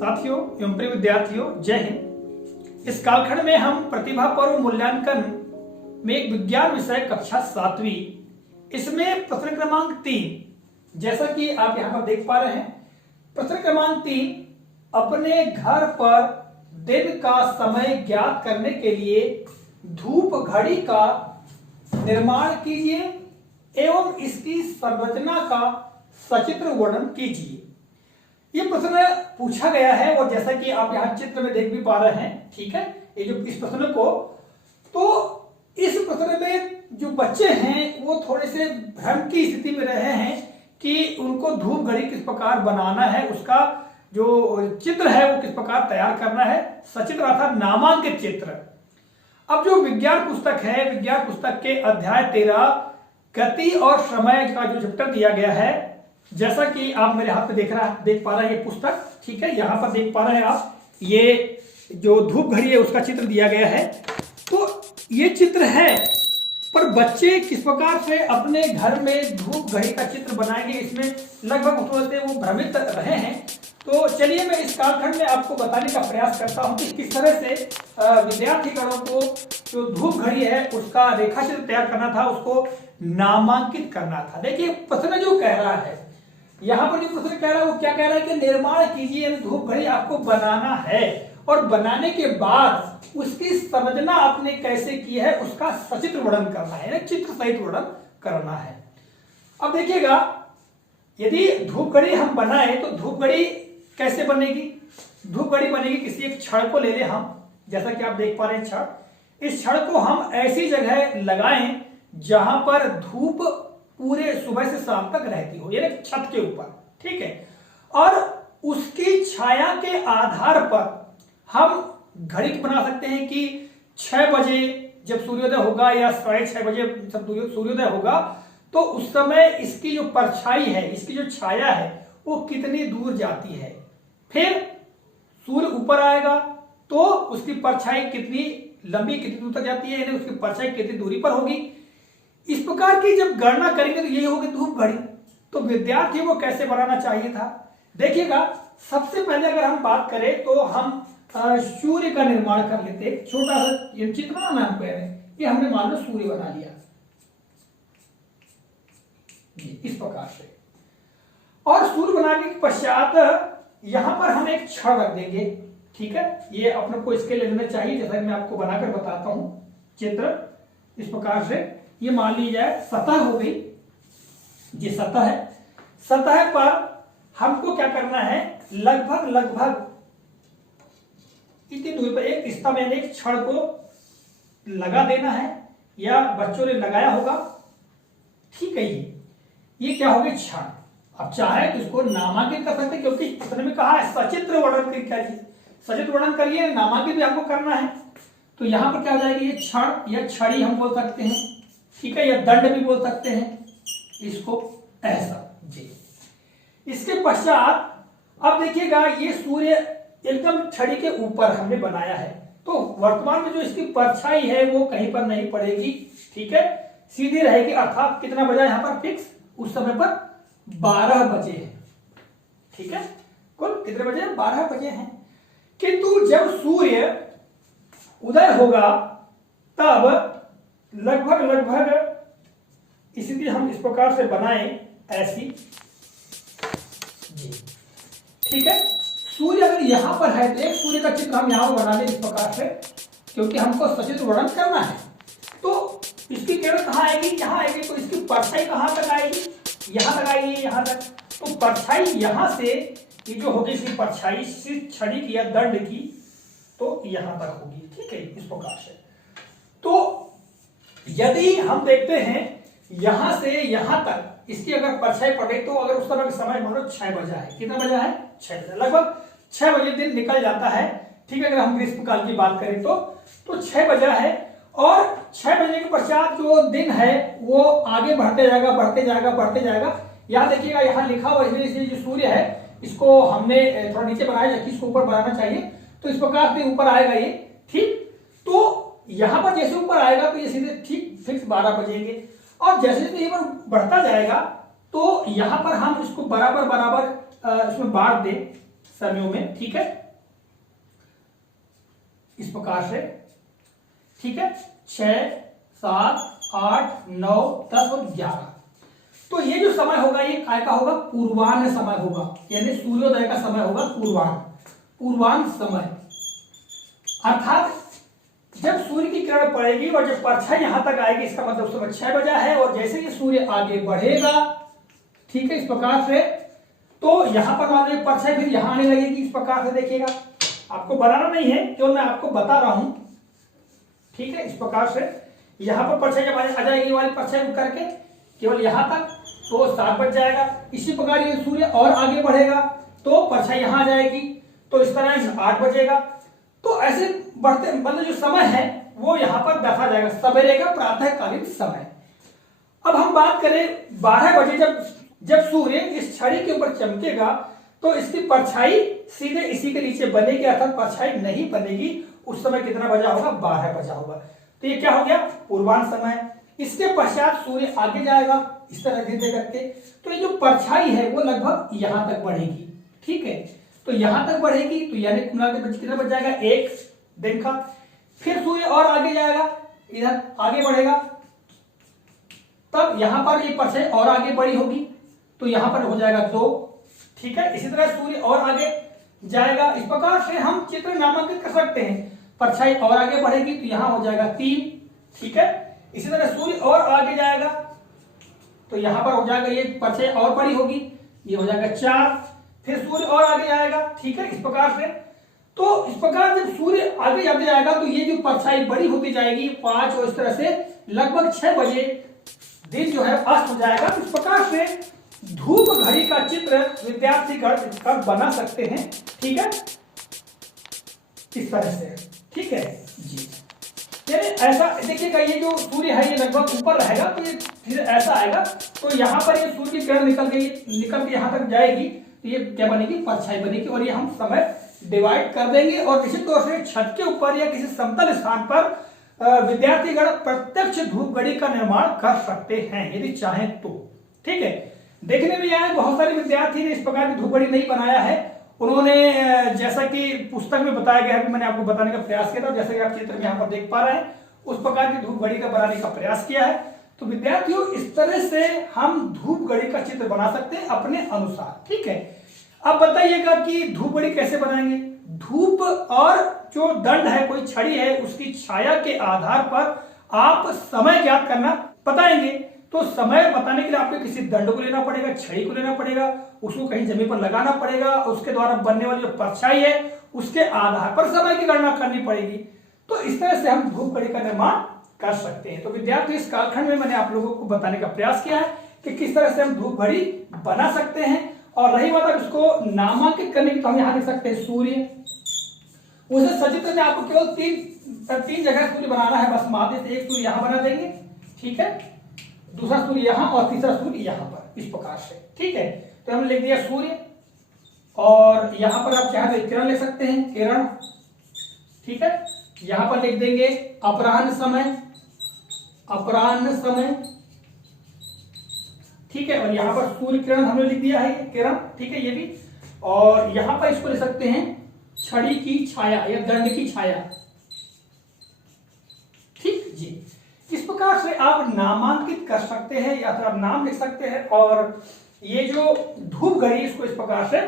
साथियों एवं प्रिय विद्यार्थियों, जय हिंद। इस कालखंड में हम प्रतिभा पर्व मूल्यांकन में एक विज्ञान विषय कक्षा 7वीं, इसमें प्रश्न क्रमांक 3, जैसा कि आप यहां पर देख पा रहे हैं। प्रश्न क्रमांक 3, अपने घर पर दिन का समय ज्ञात करने के लिए धूप घड़ी का निर्माण कीजिए एवं इसकी संरचना का सचित्र वर्णन कीजिए। ये प्रश्न पूछा गया है और जैसा कि आप यहां चित्र में देख भी पा रहे हैं, ठीक है, ये जो इस प्रश्न को, तो इस प्रश्न में जो बच्चे हैं वो थोड़े से भ्रम की स्थिति में रहे हैं कि उनको धूप घड़ी किस प्रकार बनाना है, उसका जो चित्र है वो किस प्रकार तैयार करना है, सचित्र अर्थात नामांकित चित्र। अब जो विज्ञान पुस्तक है, विज्ञान पुस्तक के अध्याय 13 गति और समय का जो चैप्टर दिया गया है, जैसा कि आप मेरे हाथ में देख पा रहे हैं ये पुस्तक, ठीक है, यहां पर देख पा रहे हैं आप, ये जो धूप घड़ी है उसका चित्र दिया गया है। तो ये चित्र है, पर बच्चे किस प्रकार से अपने घर में धूप घड़ी का चित्र बनाएंगे, इसमें लगभग थोड़े से वो भ्रमित रहे हैं। तो चलिए मैं इस कालखंड में आपको बताने का प्रयास करता हूं कि किस तरह से विद्यार्थीगणों को जो धूप घड़ी है उसका रेखा चित्र तैयार करना था, उसको नामांकित करना था। देखिए प्रश्न जो कह रहा है, यहां पर जो प्रश्न कह रहा है वो क्या कह रहा है कि निर्माण कीजिए, यानी धूप घड़ी आपको बनाना है और बनाने के बाद उसकी संरचना आपने कैसे की है उसका सचित्र वर्णन करना है, यानी चित्र सहित वर्णन करना है। अब देखिएगा, यदि धूप घड़ी हम बनाए तो धूप घड़ी कैसे बनेगी? धूप घड़ी बनेगी, किसी एक छड़ को ले ले हम, जैसा कि आप देख पा रहे हैं छड़। इस छड़ को हम ऐसी जगह लगाएं जहां पर धूप पूरे सुबह से शाम तक रहती हो, यानी छत के ऊपर, ठीक है। और उसकी छाया के आधार पर हम घड़ी बना सकते हैं कि 6 बजे जब सूर्योदय होगा या 6:30 बजे जब सूर्योदय होगा तो उस समय इसकी जो परछाई है, इसकी जो छाया है वो कितनी दूर जाती है। फिर सूर्य ऊपर आएगा तो उसकी परछाई कितनी लंबी, कितनी दूर तक जाती है, यानी उसकी परछाई कितनी दूरी पर होगी। इस प्रकार की जब गणना करेंगे तो यही होगी धूप घड़ी। तो विद्यार्थी को कैसे बनाना चाहिए था? देखिएगा, सबसे पहले अगर हम बात करें तो हम सूर्य का निर्माण कर लेते। छोटा सा ये चित्र बनाना हम कह रहे हैं, ये हमने मान लो सूर्य बना लिया इस प्रकार से, और सूर्य बनाने के पश्चात यहां पर हम एक छड़ रख देंगे, ठीक है। ये अपने को इसके लिए लेना चाहिए, जैसा मैं आपको बनाकर बताता हूं चित्र इस प्रकार से। ये मान ली जाए सतह हो गई, ये सतह है। सतह पर हमको क्या करना है, लगभग इतनी दूरी पर एक स्तंभ यानी एक छड़ को लगा देना है, या बच्चों ने लगाया होगा, ठीक है। ये क्या होगी, छड़। अब चाहे तो इसको नामांकित कर सकते, क्योंकि प्रश्न में कहा है सचित्र वर्णन करिए, सचित्र वर्णन करिए, नामांकित भी हमको करना है। तो यहां पर क्या हो जाएगी, ये छड़ या छड़ी हम बोल सकते हैं, ठीक है, या दंड भी बोल सकते हैं इसको, ऐसा जी। इसके पश्चात अब देखिएगा, ये सूर्य एकदम छड़ी के ऊपर हमने बनाया है, तो वर्तमान में जो इसकी परछाई है वो कहीं पर नहीं पड़ेगी, ठीक है, सीधी रहेगी। अर्थात कितना बजा यहां पर फिक्स, उस समय पर 12 बजे है, ठीक है। कुल कितने बजे? 12 बजे हैं। किंतु जब सूर्य उदय होगा तब लगभग स्थिति हम इस प्रकार से बनाएं, ऐसी जी, ठीक है। सूर्य अगर यहां पर है तो एक सूर्य का चित्र हम यहां बना लें इस प्रकार से, क्योंकि हमको सचित्र वर्णन करना है। तो इसकी किरण कहां आएगी, यहां आएगी, तो इसकी परछाई कहां तक आएगी, यहां तक आएगी, यहां तक। तो परछाई यहां से ये जो होगी, इसकी परछाई छड़ी की या दंड की, तो यहां तक होगी, ठीक है, इस प्रकार से। तो यदि हम देखते हैं यहां से यहां तक इसकी अगर परछाई पड़े, तो अगर उस समय समय मान लो 6 बजा है, कितना बजा है, 6 बजा, लगभग 6 बजे दिन निकल जाता है, ठीक है। अगर हम ग्रीष्म काल की बात करें तो 6 बजा है, और 6 बजे के पश्चात जो दिन है वो आगे बढ़ते जाएगा। यहां देखिएगा, यहां लिखा हुआ इसलिए जो सूर्य है इसको हमने थोड़ा नीचे बनाया, जबकि इसको ऊपर बनाना चाहिए। तो इस प्रकार से ऊपर आएगा ये, ठीक। तो यहां पर जैसे ऊपर आएगा तो ये सीधे ठीक फिक्स 12 बजेंगे, और जैसे जैसे ये बढ़ता जाएगा तो यहां पर हम इसको बराबर इसमें बांट दें, समयों में, ठीक है, इस प्रकार से, ठीक है, 6, 7, 8, 9, 10 और 11। तो ये जो समय होगा ये काय का होगा, पूर्वाह्न समय होगा, यानी सूर्योदय का समय होगा पूर्वाह्न समय। अर्थात जब सूर्य की किरण पड़ेगी और जब परछाई यहां तक आएगी, इसका मतलब उस समय 6 बजा है। और जैसे ही सूर्य आगे बढ़ेगा, ठीक है, इस प्रकार से, तो यहां पर मान लीजिए परछाई फिर यहां आने लगेगी, इस प्रकार से देखिएगा, आपको बनाना नहीं है, केवल मैं आपको बता रहा हूं, ठीक है, इस प्रकार से यहां पर परछाई जब आ जाएगी वाली परछाई करके केवल यहां तक, तो 7 बज जाएगा। इसी प्रकार ये सूर्य और आगे बढ़ेगा तो परछाई यहां आ जाएगी, तो इस तरह से 8 बजेगा। तो ऐसे बढ़ते मतलब जो समय है वो यहां पर दर्शा जाएगा, सवेरे का प्रातःकालीन समय। अब हम बात करें 12 बजे, जब सूर्य इस छड़ी के ऊपर चमकेगा तो इसकी परछाई सीधे इसी के नीचे बनेगी, अर्थात परछाई नहीं बनेगी। उस समय कितना बजा होगा, 12 बजा होगा। तो ये क्या हो गया, पूर्वाह्न समय। इसके पश्चात सूर्य आगे जाएगा इस तरह धीरे करके, तो ये जो परछाई है वो लगभग यहां तक बढ़ेगी, ठीक है, तो यहां तक बढ़ेगी, तो यानी कितना बच जाएगा, 1 दिन का। फिर सूर्य और आगे जाएगा, इधर आगे बढ़ेगा, तब यहां पर ये परछाई और आगे बढ़ी होगी, तो यहां पर हो जाएगा 2, ठीक है। इसी तरह सूर्य और आगे जाएगा, इस प्रकार से हम चित्र नामांकित कर सकते हैं। परछाई और आगे बढ़ेगी तो यहां हो जाएगा 3, ठीक है। इसी तरह सूर्य और आगे जाएगा तो यहां पर हो जाएगा, ये परछाई और बड़ी होगी, ये हो जाएगा 4। फिर सूर्य और आगे जाएगा, ठीक है, इस प्रकार से। तो इस प्रकार जब सूर्य आगे जाते जाएगा तो ये जो परछाई बड़ी होती जाएगी 5, और इस तरह से लगभग 6 बजे दिन जो है अस्त हो जाएगा। इस प्रकार से धूप घड़ी का चित्र विद्यार्थी गण बना सकते हैं, ठीक है, इस तरह से, ठीक है जी। यानी ऐसा देखिएगा, ये जो सूर्य है ये लगभग ऊपर रहेगा, तो ये फिर ऐसा आएगा, तो यहाँ पर ये सूर्य की किरण निकल के यहाँ तक जाएगी, तो ये क्या बनेगी, परछाई बनेगी। और ये हम समय डिवाइड कर देंगे। और निश्चित तौर से छत के ऊपर या किसी समतल स्थान पर विद्यार्थीगण प्रत्यक्ष धूप घड़ी का निर्माण कर सकते हैं यदि चाहें तो, ठीक है। देखने में आया बहुत सारे विद्यार्थी ने इस प्रकार की धूप घड़ी नहीं बनाया है। उन्होंने जैसा कि पुस्तक में बताया गया है, मैंने आपको बताने का प्रयास किया था, जैसा कि आप चित्र में यहाँ पर देख पा रहे हैं, उस प्रकार की धूप घड़ी का बनाने का प्रयास किया है। तो विद्यार्थियों, इस तरह से हम धूप घड़ी का चित्र बना सकते हैं अपने अनुसार, ठीक है। अब बताइएगा कि धूप घड़ी कैसे बनाएंगे। धूप और जो दंड है, कोई छड़ी है, उसकी छाया के आधार पर आप समय ज्ञात करना बताएंगे। तो समय बताने के लिए आपको किसी दंड को लेना पड़ेगा, छड़ी को लेना पड़ेगा, उसको कहीं जमीन पर लगाना पड़ेगा, उसके द्वारा बनने वाली जो परछाई है उसके आधार पर समय की गणना करनी पड़ेगी। तो इस तरह से हम धूप घड़ी का निर्माण कर सकते हैं। तो विद्यार्थी, इस कालखंड में मैंने आप लोगों को बताने का प्रयास किया है कि किस तरह से हम धूप घड़ी बना सकते हैं। और रही बात अब इसको नामांकित करने की, तो हम यहाँ देख सकते हैं सूर्य, उसे सचित्र में आपको केवल तीन जगह सूर्य बनाना है, बस मान लीजिए एक सूर्य यहाँ बना देंगे, ठीक है, दूसरा सूर्य यहाँ और तीसरा सूर्य यहाँ पर, इस प्रकार से, ठीक है। तो हमने लिख दिया सूर्य, और यहाँ पर आप चाहे तो किरण लिख सकते हैं, किरण, ठीक है। यहाँ पर लिख देंगे अपराह्न समय, ठीक है। और यहाँ पर सूर्य किरण हमने लिख दिया है, किरण, ठीक है, ये भी। और यहाँ पर इसको लिख सकते हैं छड़ी की छाया या दंड की छाया, ठीक जी। इस प्रकार से आप नामांकित कर सकते हैं या फिर आप नाम लिख सकते हैं। और ये जो धूप घड़ी, इसको इस प्रकार से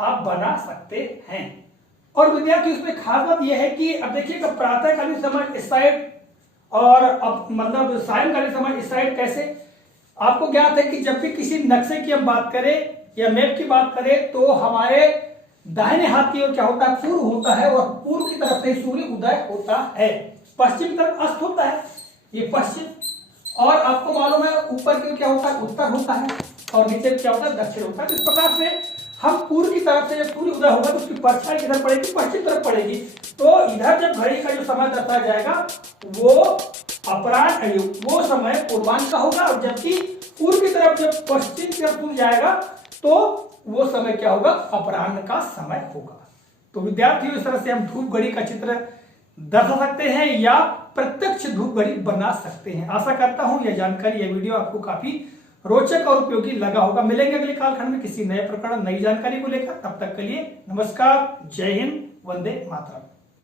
आप बना सकते हैं। और विद्यार्थी, उसमें खास बात यह है कि अब देखिएगा प्रातःकालीन समय इस साइड और अब मतलब सायंकालीन समय इस साइड कैसे। आपको ज्ञात है कि जब भी किसी नक्शे की हम बात करें या मैप की बात करें तो हमारे दाहिने हाथ की ओर क्या होता है, पूर्व होता है, और पूर्व की तरफ से सूर्य उदय होता है, पश्चिम की तरफ अस्त होता है, ये पश्चिम। और आपको मालूम है ऊपर की क्या होता है, उत्तर होता है, और नीचे क्या होता है, दक्षिण होता है। तो इस प्रकार से हम पूर्व की तरफ से जब सूर्य उदय होगा तो उसकी परछाई किधर पड़ेगी, पश्चिम तरफ पड़ेगी। तो इधर जब घड़ी का जो समय दर्शाया जाएगा वो अपराह्न, वो समय पूर्वाह्न का होगा, और जबकि पूर्व की तरफ जब पश्चिम की तरफ सूर्य जाएगा तो वो समय क्या होगा, अपराह्न का समय होगा। तो विद्यार्थियों, इस तरह से हम धूप घड़ी का चित्र दर्शा सकते हैं या प्रत्यक्ष धूप घड़ी बना सकते हैं। आशा करता हूं यह जानकारी, यह वीडियो आपको काफी रोचक और उपयोगी लगा होगा। मिलेंगे अगले कालखंड में किसी नए प्रकरण, नई जानकारी को लेकर। तब तक के लिए नमस्कार, जय हिंद, वंदे मातरम।